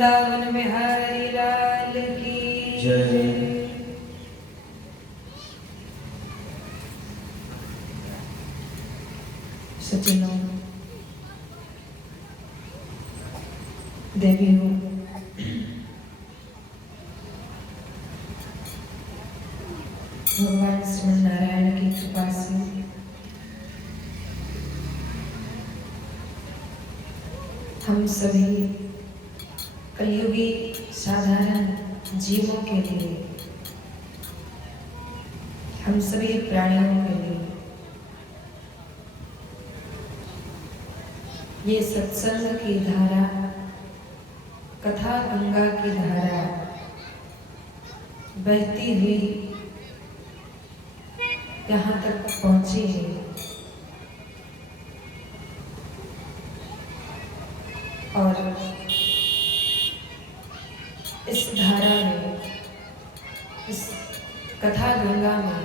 वृंदावन बिहारी लाल की जय। सचिनों, देवियों, भगवान श्री नारायण की कृपा से हम सभी कलयुगी साधारण जीवों के लिए, हम सभी प्राणियों के लिए ये सत्संग की धारा, कथा गंगा की धारा बहती हुई यहाँ तक पहुँची है। और इस धारा में, इस कथा गंगा में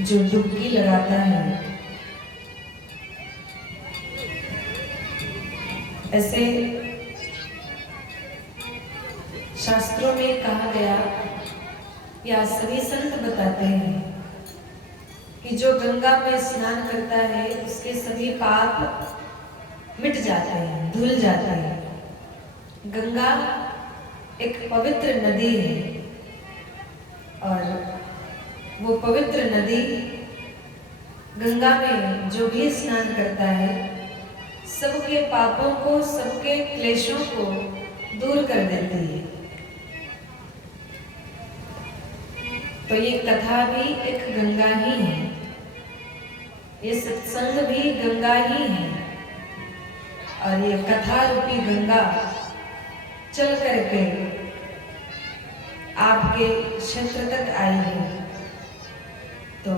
जो डुबकी लगाता है, ऐसे शास्त्रों में कहा गया या सभी संत बताते हैं कि जो गंगा में स्नान करता है उसके सभी पाप मिट जाते हैं, धुल जाते हैं। गंगा एक पवित्र नदी है और वो पवित्र नदी, गंगा में जो भी स्नान करता है सबके पापों को, सबके क्लेशों को दूर कर देती है। तो ये कथा भी एक गंगा ही है, ये सत्संग भी गंगा ही है। और ये कथा रूपी गंगा चल करके आपके क्षेत्र तक आई है। तो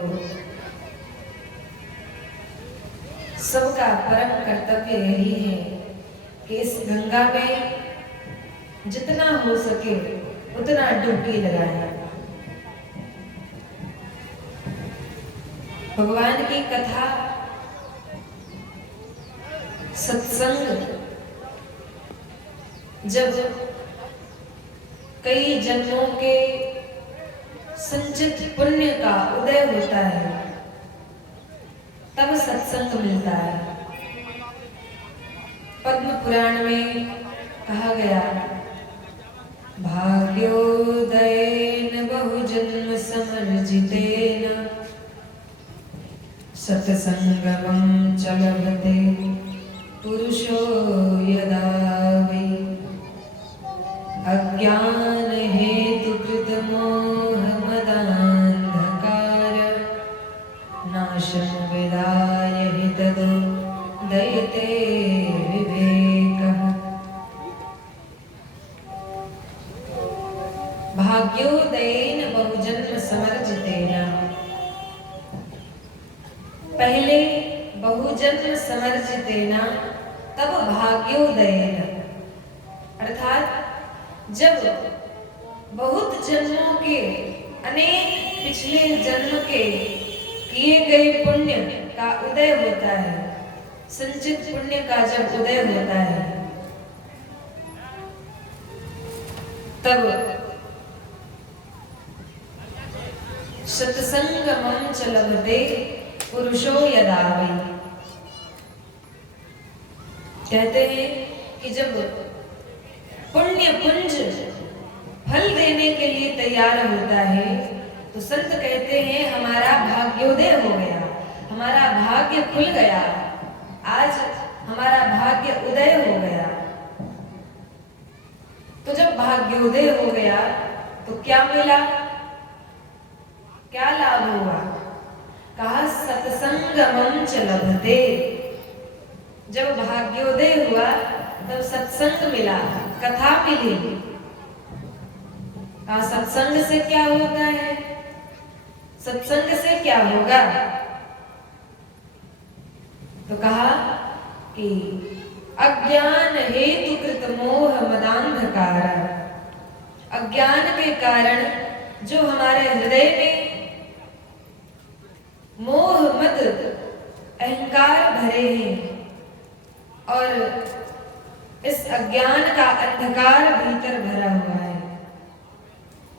सबका परम कर्तव्य यही है कि इस गंगा में जितना हो सके उतना डुबकी लगाए। भगवान की कथा, सत्संग जब कई जन्मों के संचित पुण्य का उदय होता है तब सत्संग मिलता है। पद्म पुराण में कहा गया, भाग्योदयेन बहुजन्म समर्जितेन सत्संगमं च लभते पुरुषो यदा वै अज्ञान हेतु कृत मोह मदान्धकार नाशं विदाय हि तदो दयते विवेकः। भाग्योदयेन बहुजन्म समर्जितेन, पहले बहुजन्म समर्जितेन तब भाग्योदयेन, अर्थात जब बहुत जन्मों के, अनेक पिछले जन्म के किए गए पुण्य का उदय होता है, संचित पुण्य का जब उदय होता है तब सत्संगमं च लभते पुरुषो यदा वै। कहते हैं कि जब पुण्य पुंज फल देने के लिए तैयार होता है तो संत कहते हैं हमारा भाग्योदय हो गया, हमारा भाग्य खुल गया, आज हमारा भाग्य उदय हो गया। तो जब भाग्योदय हो गया तो क्या मिला, क्या लाभ हुआ? कहा सत्संगमं च लभते। जब भाग्योदय हुआ तब सत्संग मिला, कथा मिली। कहा सत्संग से क्या होता है, सत्संग से क्या होगा? तो कहा कि अज्ञान हेतु कृत मोह मदांधकार, अज्ञान के कारण जो हमारे हृदय में मोह मद अहंकार भरे हैं और इस अज्ञान का अंधकार भीतर भरा हुआ है,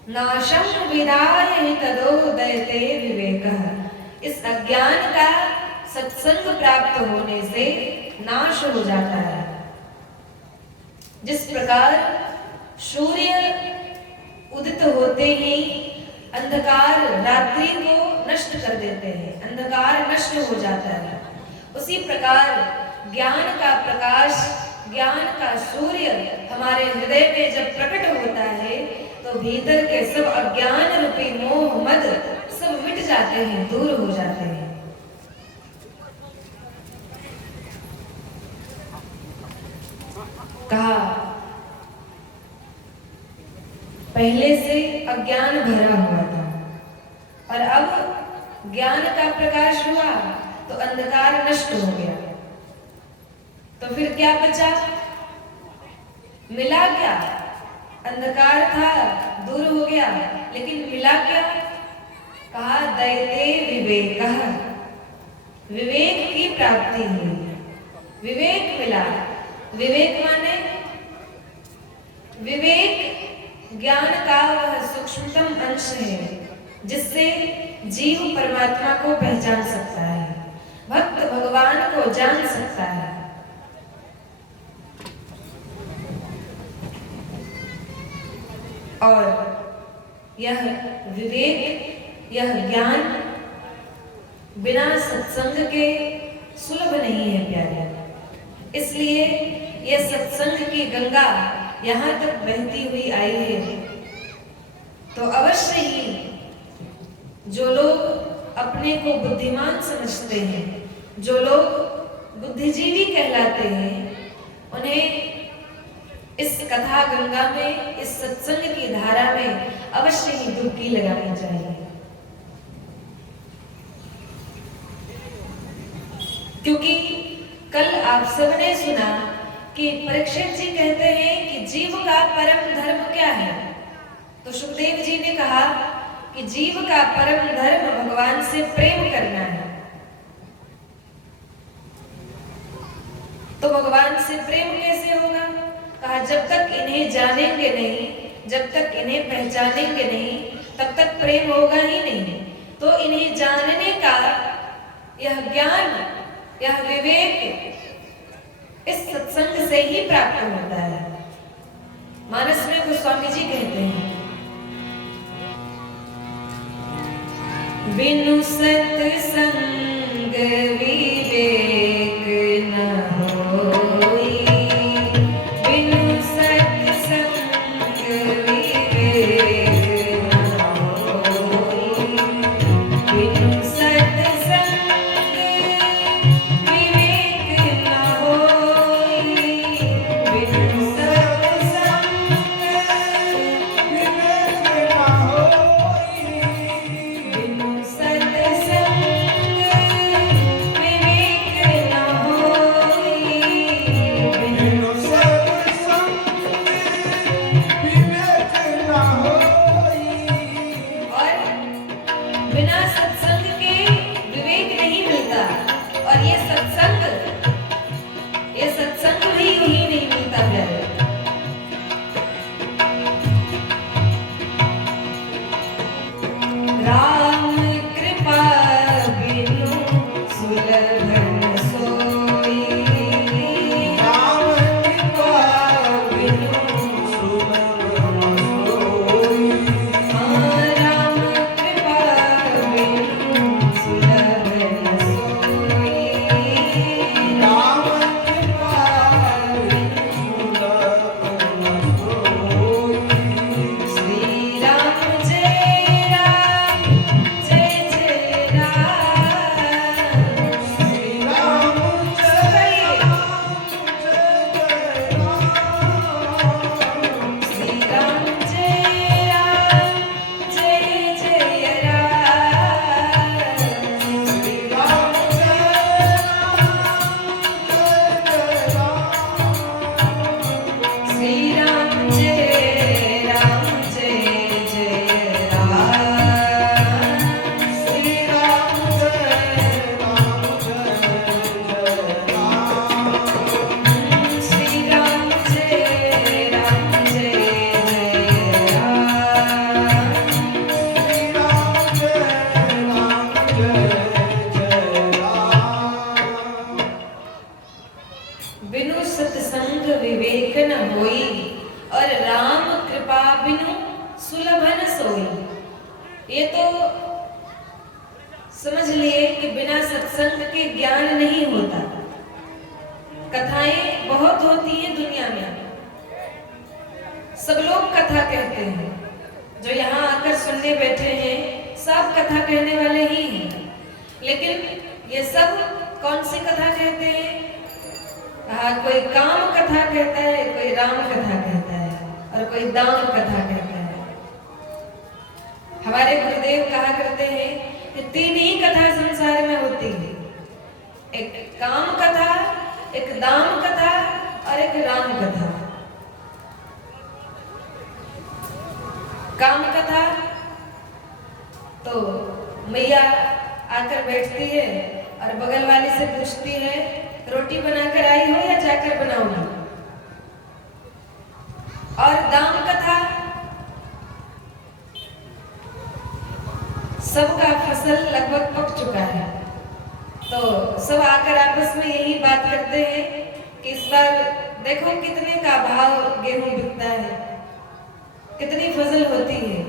नाशं विदाय हि तदोदयते विवेकः, इस अज्ञान का सत्संग प्राप्त होने से नाश हो जाता है। जिस प्रकार सूर्य उदित होते ही अंधकार रात्रि को नष्ट कर देते हैं, अंधकार नष्ट हो जाता है, उस उसी प्रकार ज्ञान का प्रकाश, ज्ञान का सूर्य हमारे हृदय में जब प्रकट होता है तो भीतर के सब अज्ञान रूपी मोह मद सब मिट जाते हैं, दूर हो जाते हैं। कहा पहले से अज्ञान भरा हुआ था और अब ज्ञान का प्रकाश हुआ तो अंधकार नष्ट हो गया। तो फिर क्या बचा? मिला क्या? अंधकार था, दूर हो गया, लेकिन मिला क्या? कहा दैते विवेक, विवेक की प्राप्ति हुई, विवेक मिला। विवेक माने विवेक ज्ञान का वह सूक्ष्मतम अंश है जिससे जीव परमात्मा को पहचान सकता है, भक्त भगवान को जान सकता है। और यह विवेक, यह ज्ञान बिना सत्संग के सुलभ नहीं है प्यारे। इसलिए यह सत्संग की गंगा यहाँ तक बहती हुई आई है। तो अवश्य ही जो लोग अपने को बुद्धिमान समझते हैं, जो लोग बुद्धिजीवी कहलाते हैं, उन्हें इस कथा गंगा में, इस सत्संग की धारा में अवश्य ही डुबकी लगानी चाहिए। क्योंकि कल आप सबने सुना कि परीक्षित जी कहते हैं कि जीव का परम धर्म क्या है? तो सुखदेव जी ने कहा कि जीव का परम धर्म भगवान से प्रेम करना है। तो भगवान से प्रेम कैसे होगा? कहा जब तक इन्हें जानेंगे नहीं, जब तक इन्हें पहचानेंगे नहीं, तब तक प्रेम होगा ही नहीं। तो इन्हें जानने का यह ज्ञान, यह विवेक इस सत्संग से ही प्राप्त होता है। मानस में गोस्वामी जी कहते हैं, बिनु सत्संग विवेक न होई, बिनु सत्संग विवेक न होई, बिनु सत्संग समझ लिए कि बिना सत्संग के ज्ञान नहीं होता। कथाएं बहुत होती हैं दुनिया में, सब लोग कथा कहते हैं, जो यहाँ आकर सुनने बैठे हैं सब कथा कहने वाले ही हैं, लेकिन ये सब कौन सी कथा कहते हैं? कोई काम कथा कहता है, कोई राम कथा कहता है और कोई दाम कथा कहता है। हमारे गुरुदेव कहा करते हैं कि तीन ही कथा संसार में होती है, एक काम कथा, एक दाम कथा और एक राम कथा। काम कथा तो मैया आकर बैठती है और बगल वाली से पूछती है, रोटी बनाकर आई हो या जाकर बनाऊंगी? और दाम कथा सबका फसल लगभग पक चुका है, तो सब आकर आपस में यही बात करते हैं कि इस बार देखो कितने का भाव गेहूं बिकता है, कितनी फसल होती है।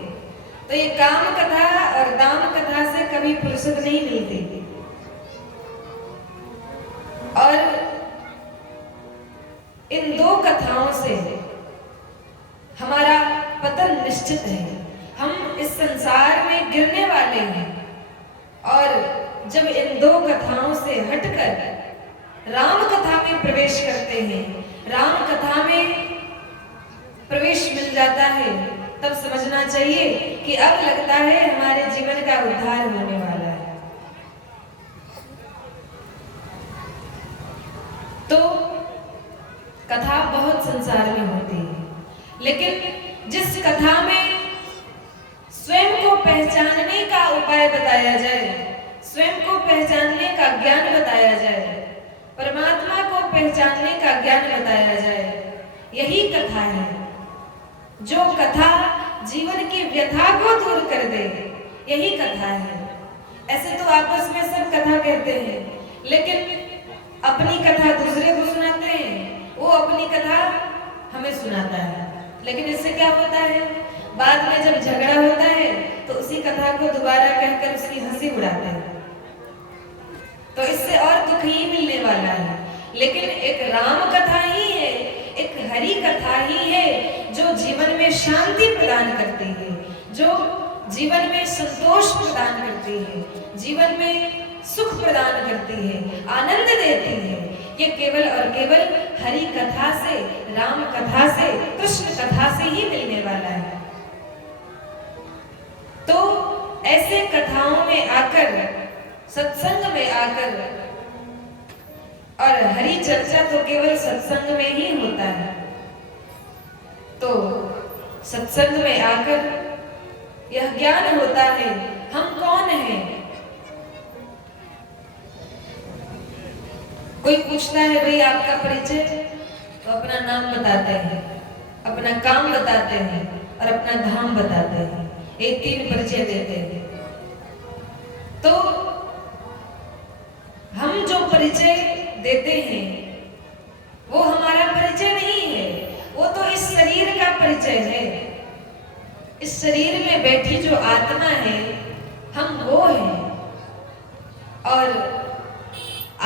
तो ये काम कथा और दाम कथा से कभी फुर्सत नहीं मिलती और इन दो कथाओं से हमारा पतन निश्चित है। हम इस संसार में गिरने वाले हैं और जब इन दो कथाओं से हटकर राम कथा में प्रवेश करते हैं, राम कथा में प्रवेश मिल जाता है, तब समझना चाहिए कि अब लगता है हमारे जीवन का उद्धार होने वाला है। तो कथा बहुत संसार में होती है, लेकिन जिस कथा में स्वयं को पहचानने का उपाय बताया जाए, स्वयं को पहचानने का ज्ञान बताया जाए, परमात्मा को पहचानने का ज्ञान बताया जाए, यही कथा है। जो कथा जीवन की व्यथा को दूर कर दे, यही कथा है। ऐसे तो आपस में सब कथा कहते हैं, लेकिन अपनी कथा दूसरे को सुनाते हैं, वो अपनी कथा हमें सुनाता है, लेकिन इससे क्या होता है, बाद में जब झगड़ा होता है तो उसी कथा को दोबारा कहकर उसकी हंसी उड़ाते हैं। तो इससे और दुख ही मिलने वाला है। लेकिन एक राम कथा ही है, एक हरि कथा ही है जो जीवन में शांति प्रदान करती है, जो जीवन में संतोष प्रदान करती है, जीवन में सुख प्रदान करती है, आनंद देती है। ये केवल और केवल हरि कथा से, राम कथा से, कृष्ण कथा से ही मिलने वाला है। तो ऐसे कथाओं में आकर, सत्संग में आकर, और हरि चर्चा तो केवल सत्संग में ही होता है, तो सत्संग में आकर यह ज्ञान होता है हम कौन हैं। कोई पूछता है भाई आपका परिचय, तो अपना नाम बताते हैं, अपना काम बताते हैं और अपना धाम बताते हैं, ये तीन परिचय देते हैं। तो हम जो परिचय देते हैं वो हमारा परिचय नहीं है, वो तो इस शरीर का परिचय है। इस शरीर में बैठी जो आत्मा है हम वो हैं, और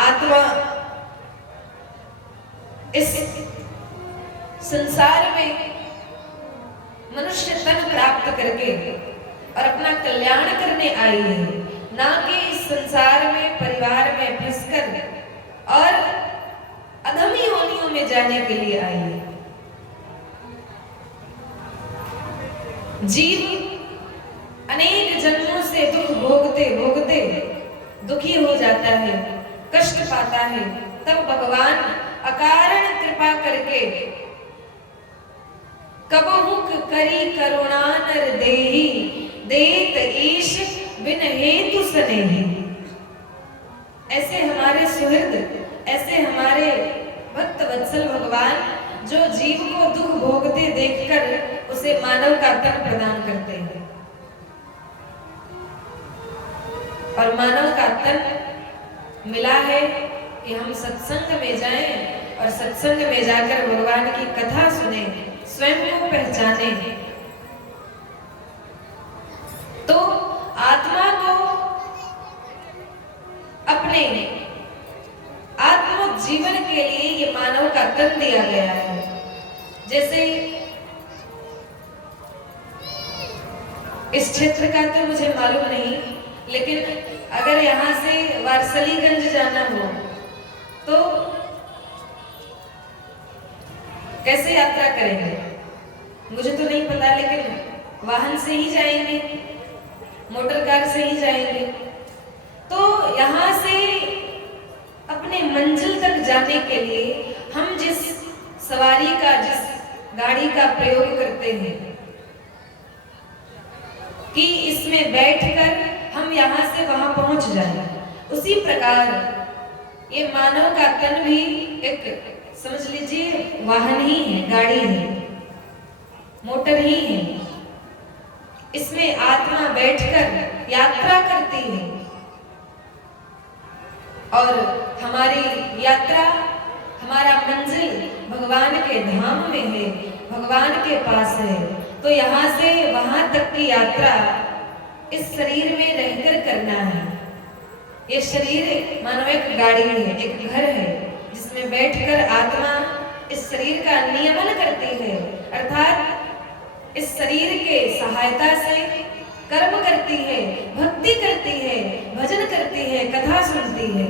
आत्मा इस संसार में मनुष्य तन प्राप्त करके और अपना कल्याण करने आई है, ना कि इस संसार में परिवार में फंसकर और अधमी योनियों में जाने के लिए आई है। जीव अनेक जन्मों से दुख भोगते भोगते दुखी हो जाता है, कष्ट पाता है, तब भगवान अकारण कृपा करके कबहुक करी करुणा नर देहि, देत ईश बिन हेतु सनेहि। ऐसे हमारे सुहृद, ऐसे हमारे भक्त वत्सल भगवान जो जीव को दुख भोगते देखकर उसे मानव का तन प्रदान करते हैं, और मानव का तन मिला है कि हम सत्संग में जाएं और सत्संग में जाकर भगवान की कथा सुने, स्वयं को पहचाने। तो आत्मा को अपने जीवन के लिए ये मानव का तन दिया गया है। जैसे इस क्षेत्र का तो मुझे मालूम नहीं, लेकिन अगर यहाँ से वारसलीगंज जाना हो तो कैसे यात्रा करेंगे मुझे तो नहीं पता, लेकिन वाहन से ही जाएंगे, मोटर कार से ही जाएंगे। तो यहाँ से अपने मंजिल तक जाने के लिए हम जिस सवारी का, जिस गाड़ी का प्रयोग करते हैं कि इसमें बैठकर हम यहाँ से वहां पहुंच जाए, उसी प्रकार ये मानव का तन भी एक, समझ लीजिए, वाहन ही है, गाड़ी है, मोटर ही है। इसमें आत्मा बैठकर यात्रा करती है और हमारी यात्रा, हमारा मंजिल भगवान के धाम में है, भगवान के पास है। तो यहाँ से वहां तक की यात्रा इस शरीर में रहकर करना है। ये शरीर मानो एक गाड़ी है, एक घर है, जिसमें बैठकर आत्मा इस शरीर का नियमन करती है, अर्थात इस शरीर के सहायता से कर्म करती है, भक्ति करती है, भजन करती है, कथा सुनती है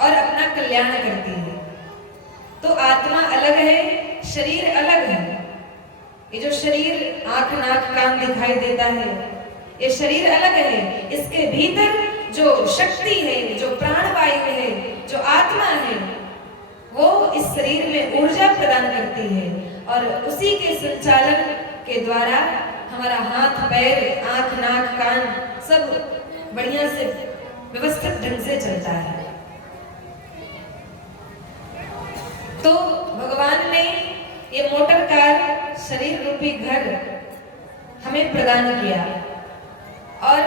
और अपना कल्याण करती है। तो आत्मा अलग है, शरीर अलग है। ये जो शरीर आंख नाक कान दिखाई देता है, ये शरीर अलग है। इसके भीतर जो शक्ति है, जो प्राणवायु है, जो आत्मा है, वो इस शरीर में ऊर्जा प्रदान करती है और उसी के संचालन के द्वारा हमारा हाथ पैर, आंख नाक कान सब बढ़िया से व्यवस्थित ढंग से चलता है। तो भगवान ने ये मोटर कार, शरीर रूपी घर हमें प्रदान किया और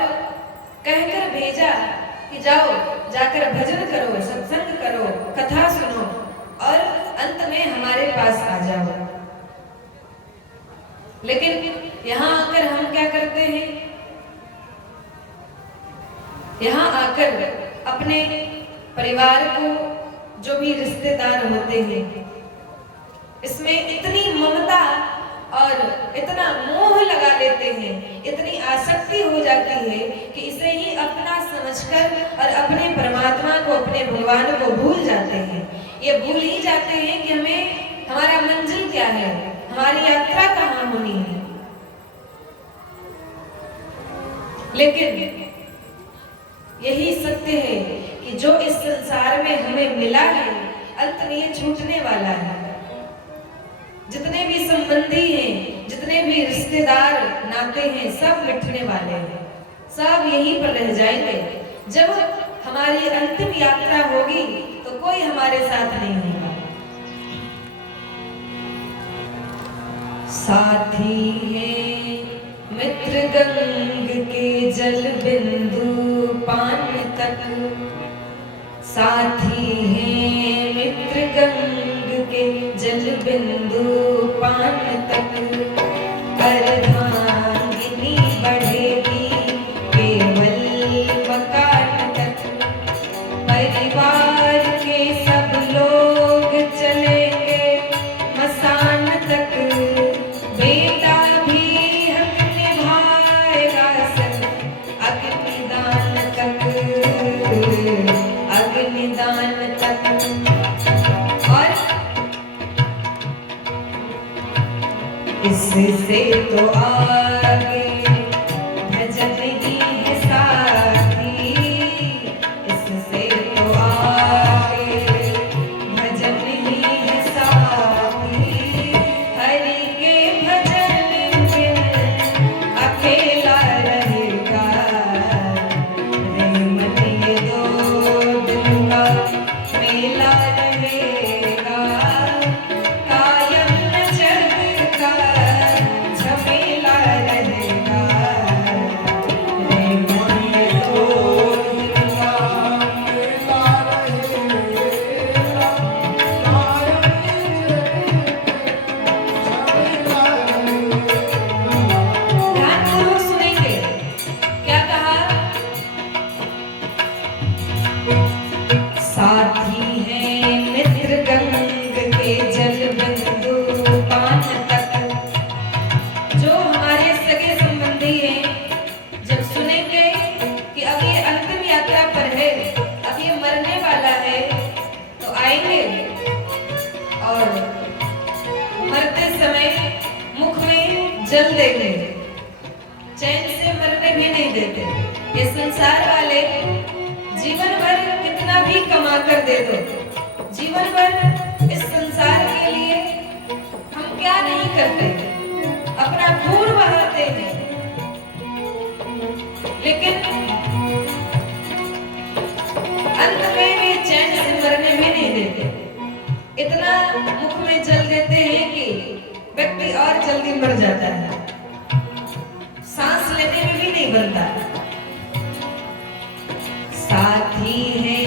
कहकर भेजा कि जाओ, जाकर भजन करो, सत्संग करो, कथा सुनो और अंत में हमारे पास आ जाओ। लेकिन यहाँ आकर हम क्या करते हैं? यहाँ आकर अपने परिवार को, जो भी रिश्तेदार होते हैं, इसमें इतनी ममता और इतना मोह लगा लेते हैं, इतनी आसक्ति हो जाती है कि इसे ही अपना समझकर और अपने परमात्मा को, अपने भगवान को भूल जाते हैं। ये भूल ही जाते हैं कि हमें, हमारा मंजिल क्या है, हमारी यात्रा कहाँ होनी है। लेकिन यही सत्य है कि जो इस संसार में हमें मिला है, अंत में ये छूटने वाला है। जितने भी संबंधी हैं, जितने भी रिश्तेदार नाते हैं, सब मिटने वाले हैं, सब यहीं पर रह जाएंगे। जब हमारी अंतिम यात्रा होगी तो कोई हमारे साथ नहीं होगा। साथी है मित्र गंग के जल बिंदु पान तक, साथी है मित्र गंग के जल बिंदु पान तक, अर्धांगिनी बढ़ेगी केवल मकान तक, परिवार के सब लोग चलेंगे मसान तक, बेटा भी हक निभाएगा सब अग्निदान तक, अग्निदान तक। इससे तो आगे भजन ही है साथी, इससे तो आगे भजन ही है साथी, हरि के भजन बिन अकेला रहेगा, रहमत ये दो दिन का मेला रहेगा, कायम न जग का झमेला देंगे, चैन से मरने भी नहीं देते। ये संसार वाले जीवन भर कितना भी कमा कर दे दो, जीवन भर इस संसार के लिए हम क्या नहीं करते, अपना खून बहाते हैं, लेकिन अंत में वे चैन से मरने भी नहीं देते। इतना मुख में जल देते हैं कि व्यक्ति और जल्दी मर जाता है, सांस लेने में भी नहीं बनता। साथी है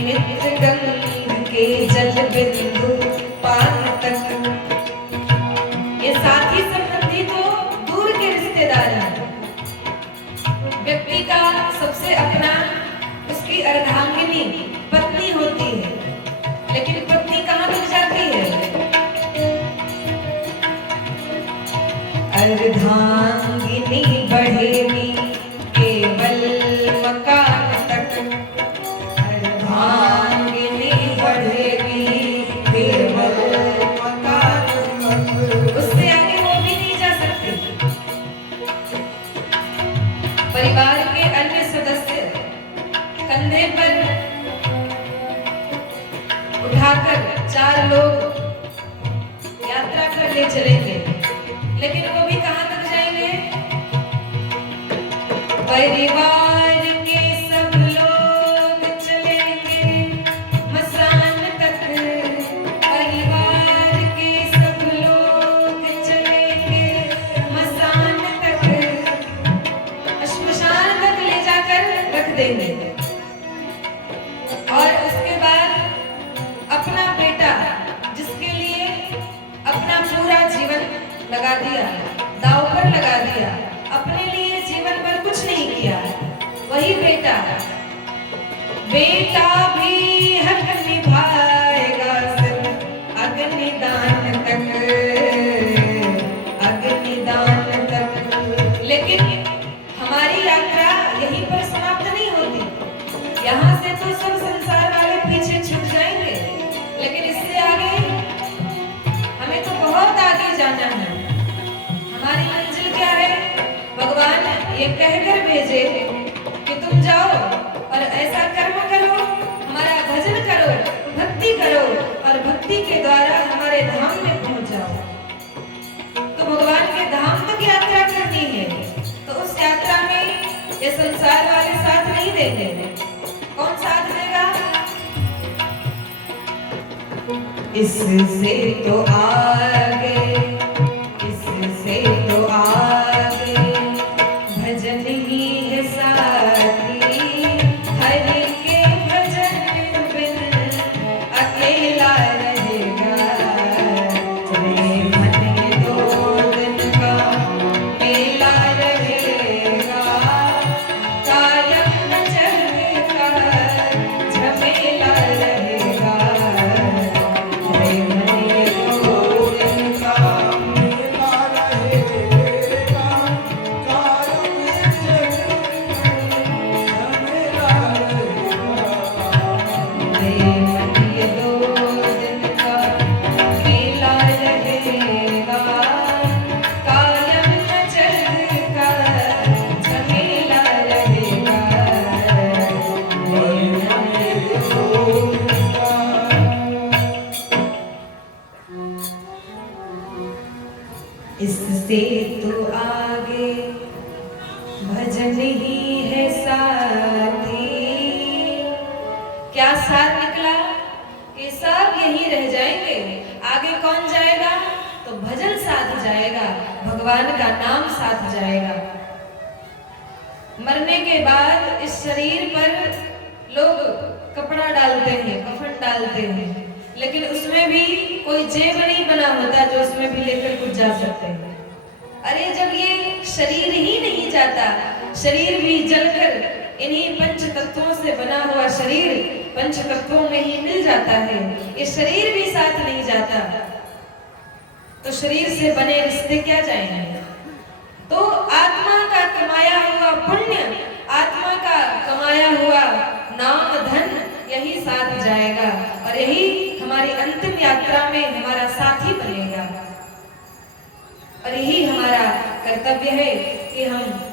मित्र गंग के जल बिंदु पान तक, ये साथी संबंधी तो दूर के रिश्तेदार हैं। व्यक्ति का सबसे अपना उसकी अर्धांगिनी पत्नी होती है, लेकिन पत्नी कहाँ तक जाती है? अर्धांगिनी बढ़ेगी केवल मकान तक, अर्धांगिनी बढ़ेगी केवल मकान तक, उससे आगे वो भी नहीं जा सकती। परिवार के अन्य सदस्य कंधे पर उठाकर 4 लोग यात्रा कर ले चलेंगे, लेकिन वो भी कहां तक जाएंगे? परिवार के सब लोग चलेंगे मसान तक, परिवार के सब लोग चलेंगे मसान तक, श्मशान तक ले जाकर रख देंगे। और उसके बाद अपना बेटा, जिसके लिए अपना पूरा जीवन लगा दिया, दांव पर लगा दिया, अपने लिए जीवन भर कुछ नहीं किया, वही बेटा भी हक निभाएगा सिर्फ अग्निदान तक, अग्निदान तक। लेकिन हमारी यात्रा यहीं पर समाप्त नहीं होती। यहाँ से तो सब संसार वाले पीछे छूट जाएंगे, लेकिन इससे आगे हमें तो बहुत आगे जाना है। हमारी मंजिल क्या है? भगवान ये कहकर भेजे कि तुम जाओ और ऐसा कर्म करो, हमारा भजन करो, भक्ति करो, और भक्ति के द्वारा हमारे धाम में पहुंच जाओ। तो भगवान के धाम तक यात्रा करनी है, तो उस यात्रा में ये संसार वाले साथ नहीं देंगे। कौन साथ देगा? इससे तो आगे, इससे तो आगे भजन ही है साथी, हरि के भजन बिन अकेला रहेगा। मन ये 2 दिन का मेला रहेगा, कायम न चलेगा झमेला रहेगा। मन ये 2 दिन का मेला रहेगा, कायम न चलेगा झमेला रहेगा। मन ये 2 दिन का मेला रहेगा, कायम न चलेगा झमेला रहेगा। मन ये 2 दिन का। इससे तो आगे भजन ही है साथी। क्या साथ निकला कि सब यहीं रह जाएंगे, आगे कौन जाएगा? तो भजन साथ जाएगा, भगवान का नाम साथ जाएगा। मरने के बाद इस शरीर पर लोग कपड़ा डालते हैं, कफन डालते हैं, लेकिन उसमें भी कोई जेब नहीं बना होता जो उसमें भी लेकर कुछ जा सकते हैं। अरे जब ये शरीर ही नहीं जाता, शरीर भी जलकर इन्हीं पंच तत्वों से बना हुआ शरीर पंच तत्वों में ही मिल जाता है, ये शरीर भी साथ नहीं जाता, तो शरीर से बने रिश्ते क्या जाएंगे? तो आत्मा का कमाया हुआ पुण्य, आत्मा का कमाया हुआ नाम धन यही साथ जाएगा, और यही हमारी अंतिम यात्रा में हमारा साथी बनेगा, और यही हमारा कर्तव्य कर्तव्य है कि हम